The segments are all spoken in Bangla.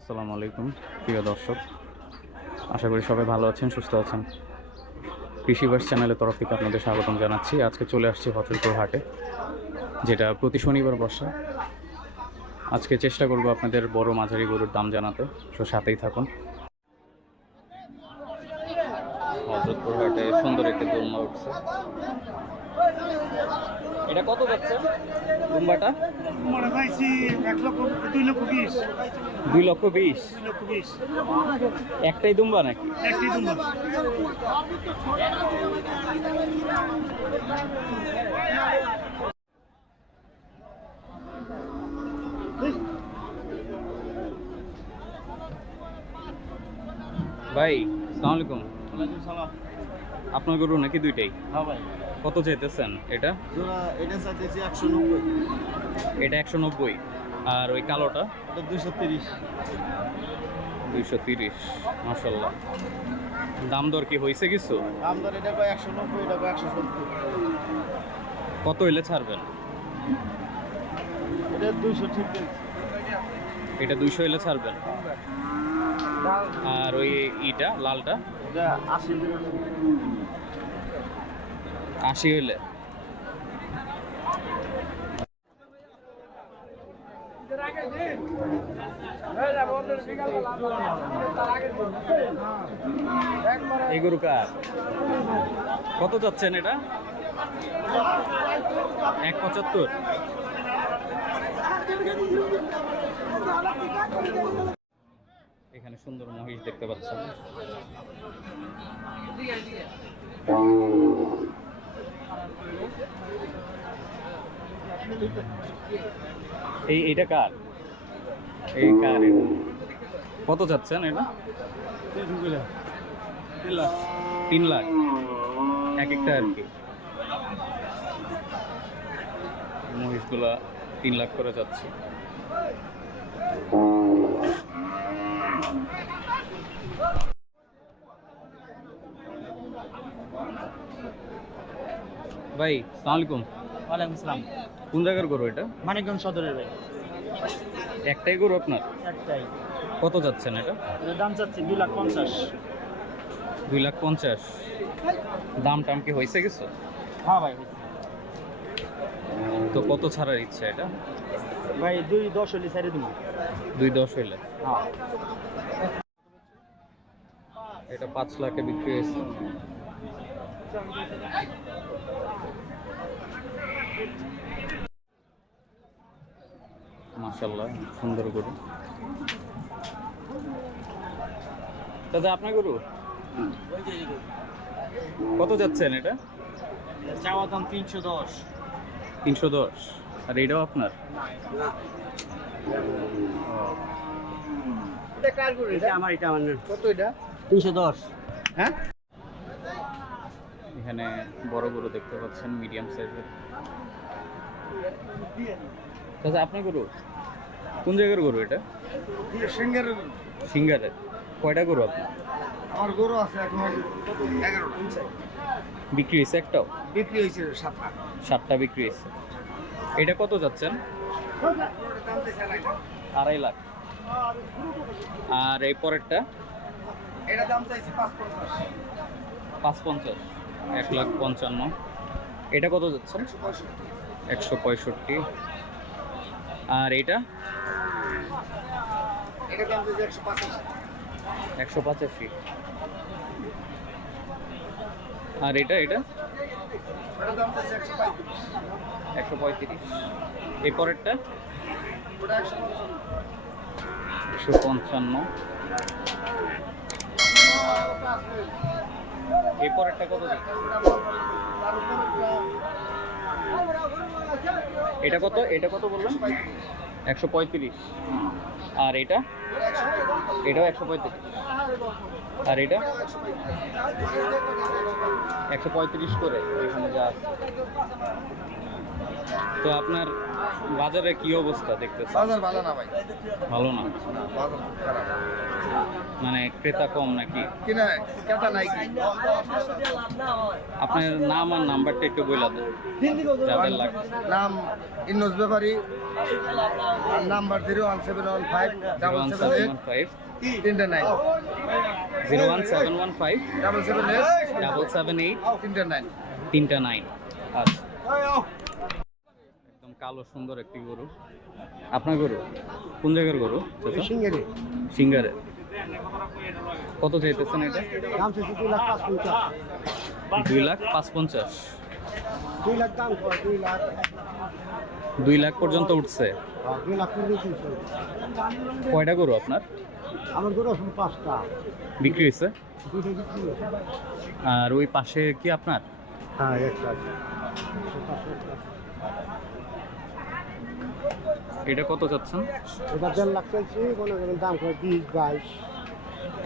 আসসালামু আলাইকুম প্রিয় দর্শক, আশা করি সবাই ভালো আছেন, সুস্থ আছেন। কৃষিবাস চ্যানেলের তরফ থেকে আপনাদের স্বাগতম জানাচ্ছি। আজকে চলে আসছি ফজলপুর হাটে, যেটা প্রতি শনিবার বসে। আজকে চেষ্টা করব আপনাদের বড় মাঝারি গরুর দাম জানাতে, তো সাথেই থাকুন। ফজলপুর হাটে সুন্দর একটি দোলনা উঠছে। এটা কত যাচ্ছে দুম্বাটা? পাইছি 2,20,000। 2,20,000। 2,20,000 একটাই দুম্বা নাকি? একটি দুম্বা। ভাই আসসালামু আলাইকুম। ওয়ালাইকুম সালাম। আপনার গরু নাকি দুইটাই? হ্যাঁ ভাই, কত চাইতেছেন এটা? জোড়া এটা চাইতেছি 190। এটা 190। আর ওই কালোটা? এটা 230। 230। মাশাল্লাহ। দাম দর কি হয়েছে কিছু? দাম দর এটা কয় 190, এটা কয় 170। কত হইলে ছাড়বেন? এটা 200 ঠিক আছে। এটা 200 হইলে ছাড়বেন। আর ওই ইটা লালটা? এটা 80। 80 হইলে। এই গরু কার? কত যাচ্ছেন এটা? 175। এখানে সুন্দর মহিষ দেখতে পাচ্ছেন। এইটা কার? এই কার এটা? কত যাচ্ছেন এটা? 3 লাখ এক একটা আর কি। মহিষগুলা 3 লাখ করে যাচ্ছে। ভাই আসসালামু আলাইকুম। ওয়ালাইকুম সালাম। কোন জায়গার গরু এটা? মানিকগঞ্জ সদরের ভাই। একটাই গরু আপনার? একটাই। কত যাচ্ছেন এটা? এর দাম চাচ্ছি 2,50,000। 2,50,000। দাম টাম কি হয়েছে কিছু? হ্যাঁ ভাই। তো কত ছাড়ার ইচ্ছা এটা? ভাই 2,10 হলে ছেড়ে দিব। 2,10 হইলে। হ্যাঁ। এটা 5 লাখে বিক্রি হয়েছে। মাশাআল্লাহ, সুন্দর গরু। দাদা আপনার গরু কত যাচ্ছেন এটা? চাওয়া দাম 310। 310। আর এটাও আপনার? এটা কার গরু? এটা আমার। কত এটা? 310। হ্যাঁ। এখানে বড় গরু দেখতে পাচ্ছেন, মিডিয়াম সাইজের। দাদা আপনার গরু কোন জায়গার গরু এটা? সিঙ্গারের। সিঙ্গারের। কয়টা গরু আপনার? আমার গরু আছে এখন 11টা। বিক্রি হয়েছে একটাও? বিক্রি হয়েছে 7টা। 7টা বিক্রি হয়েছে। এটা কত যাচ্ছেন? 2.5 লাখ। আর এই পরেরটা? এটা দাম চাইছি 550। 550। 1,55,000। এটা কত যাচ্ছেন? 165। আর এইটা? এটা দাম চাইছি 185। 185। আর এটা? এটা দাম চাইছি 135। এই পরেরটা? ওটা 155। 155। এই পরেরটা কত যাচ্ছে? এটা কত? এটা কত বললেন? 135। আর এটা? এটাও 135। আর এটা? 135 করে এখানে যা আছে। তো আপনার বাজারে কি অবস্থা দেখতেছেন? বাজার ভালো না ভাই, ভালো না, না বাজার খুব খারাপ। মানে ক্রেতা কম নাকি? কিনা কেটা নাই কি? আপনার নাম আর নাম্বারটা একটু বলে দেন যাদের লাগবে। নাম ইন্নস ব্যাপারী, আর নাম্বার 01715 778 01715 3 9 01715 778 778 3 9। 3টা 9। আচ্ছা, একদম কালো সুন্দর একটি গরু। আপনার গরু কোন জায়গার গরু? সিঙ্গেরি সিঙ্গারে। কত চাইতেছেন এটা? দাম শেষে 2,55,000। 2,55,000। 2 লাখ দাম কয় 2 লাখ 2 লাখ পর্যন্ত উঠছে। 2 লাখ 25,000। কয়টা গরু আপনার আমার গরু আছে 5টা, বিক্রি হয়েছে? 2টা বিক্রি হয়েছে। আর ওই পাশে কি আপনার? হ্যাঁ একটা আছে। এটা কত চাচ্ছেন? এটা 1.5 লাখ চাইছি, মনে করেন দাম কয় 20-22।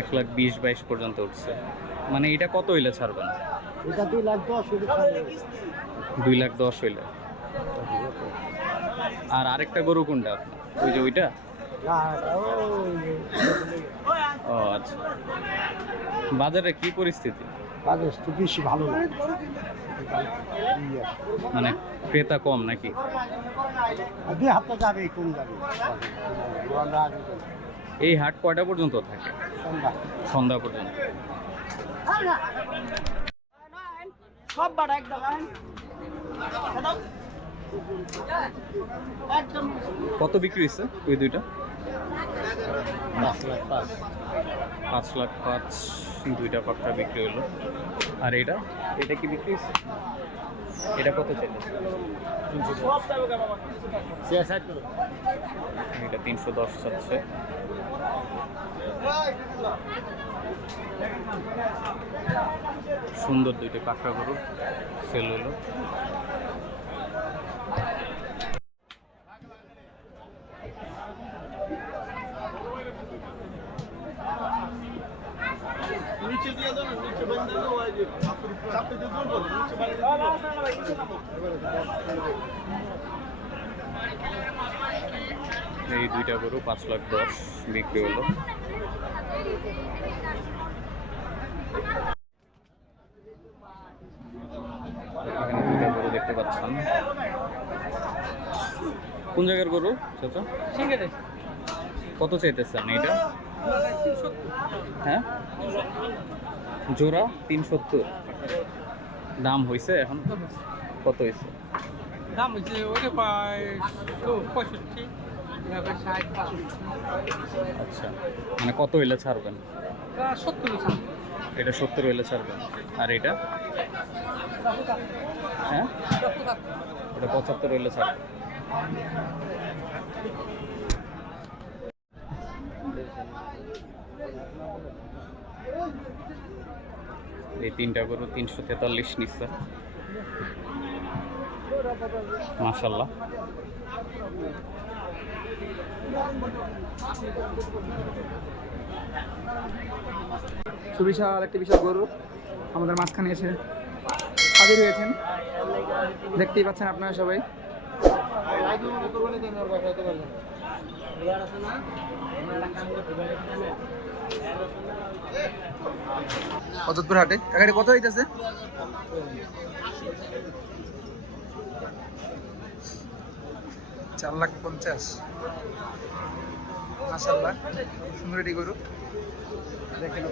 1,20,22 পর্যন্ত উঠছে। মানে এটা কত হইলে ছাড়বেন? এটা 2,10,000 হলে ছাড়বে। 2,10,000 হইলে। আর আরেকটা গরু কোনটা আপনার? ওই যে ওইটা? না, ওই ও আচ্ছা। বাজারে কি পরিস্থিতি? বাজার তো বেশি ভালো না। মানে ক্রেতা কম নাকি? 2 হাপ্তা যাবে কম যাবে। আমরা আগে এই হাট কয়টা পর্যন্ত থাকে? সন্ধ্যা। সন্ধ্যা পর্যন্ত। সব বাড়া একদম একদম কত বিক্রি হয়েছে ওই দুইটা? 5,05,000। 5,05,000 দুইটা পাক্কা বিক্রি হলো। আর এটা এটা কি বিক্রি হয়েছে? এটা কত চাইতেছে? এটা 310 চাচ্ছে। সুন্দর দুইটা পাকড়া গরু সেল হলো। এই দুইটা গরু 5,10,000 বিক্রি হলো। এখানে দুইটা গরু দেখতে পাচ্ছেন। কোন জায়গার গরু চাচা? কত চাইতেছেন এইটা? হ্যাঁ, জোড়া 370। দাম হয়েছে এখন? কত হয়েছে? দাম হচ্ছে ওইটা প্রায় 65, 60, 65। আচ্ছা, মানে কত হইলে ছাড়বেন? 70 এটা 70 হইলে ছাড়বেন। আর এটা? হ্যাঁ, এটা 75 হইলে ছাড়বেন। এই তিনটা গরু 343 নিচ্ছে। মাশাআল্লাহ। সুবিশাল একটি বিশাল গরু আমাদের মাঝখানে এসে হাজির হয়েছেন, দেখতেই পাচ্ছেন আপনারা সবাই। অযোধ্যপুর হাটে কাকাটি কত হইতেছে? $4,50,000। মাশাআল্লাহ, সুন্দর একটি গরু। দেখেন,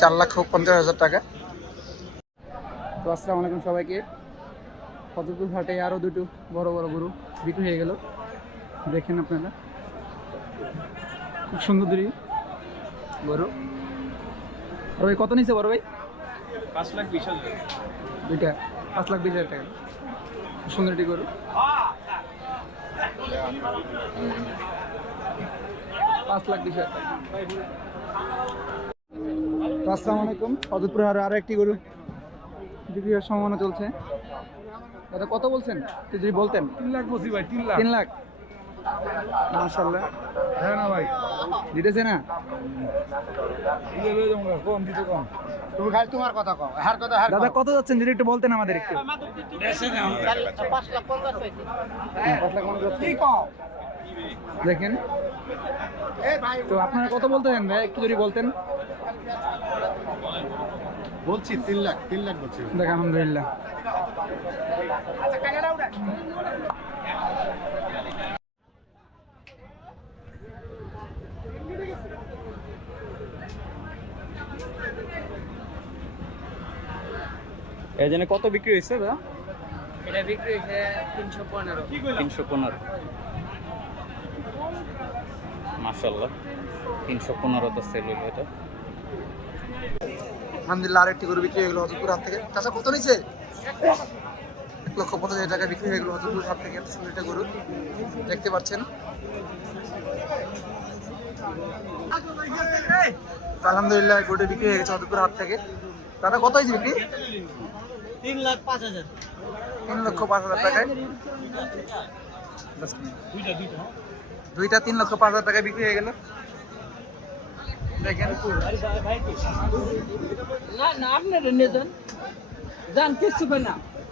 4,50,000 টাকা। তো আসসালামু আলাইকুম সবাইকে। অযোধ্যপুর হাটে আরও দুটো বড় বড় গরু বিক্রি হয়ে গেল, দেখেন আপনারা। খুব সুন্দর দুটি গরু। বড় ভাই কত নিচ্ছে বড় ভাই? 5,20,000। দুইটা 5,20,000 টাকা। খুব সুন্দর একটি গরু। 5,20,000 টাকা। তো আসসালামু আলাইকুম। অযোধ্যপুর হাটে আরও একটি গরু বিক্রি হওয়ার সম্ভাবনা চলছে। দাদা কত বলছেন যদি বলতেন? 3 লাখ বলছি ভাই, 3 লাখ। 3 লাখ। মাশাআল্লাহ। হ্যাঁ না ভাই দিতেছে না? কম দিতে কম। তুমি খালি তোমার কথা কও, হার কথা হার দাদা কত যাচ্ছেন যদি একটু বলতেন আমাদের একটু। 5 লাখ মনে যাচ্ছে। কি কও? দেখেন এই ভাই তো আপনারা কত বলতে চান ভাই একটু যদি বলতেন। বলছি 3 লাখ বলছি। দেখ আলহামদুলিল্লাহ। এই জন্য কত বিক্রি হয়েছে দাদা? এটা বিক্রি হয়েছে 315। 315। মাশাআল্লাহ 315 তো সেল হলো এটা। আলহামদুলিল্লাহ আরেকটি গরু বিক্রি হয়ে গেল হজরতপুর হাট থেকে। চাচা কত নিচে? 1,50,000 টাকা বিক্রি হয়ে গেল হজরতপুর হাট থেকে। এত সুন্দর একটা গরু দেখতে পাচ্ছেন। তো আলহামদুলিল্লাহ গরুটি বিক্রি হয়ে গেছে হজরতপুর হাট থেকে। দাদা কত হয়েছে বিক্রি? 3,05,000। 3,05,000 টাকায় দুইটা 3,05,000 টাকায় বিক্রি হয়ে গেল। দেখেন না না আপনারা নিয়ে যান, যান কিছু না।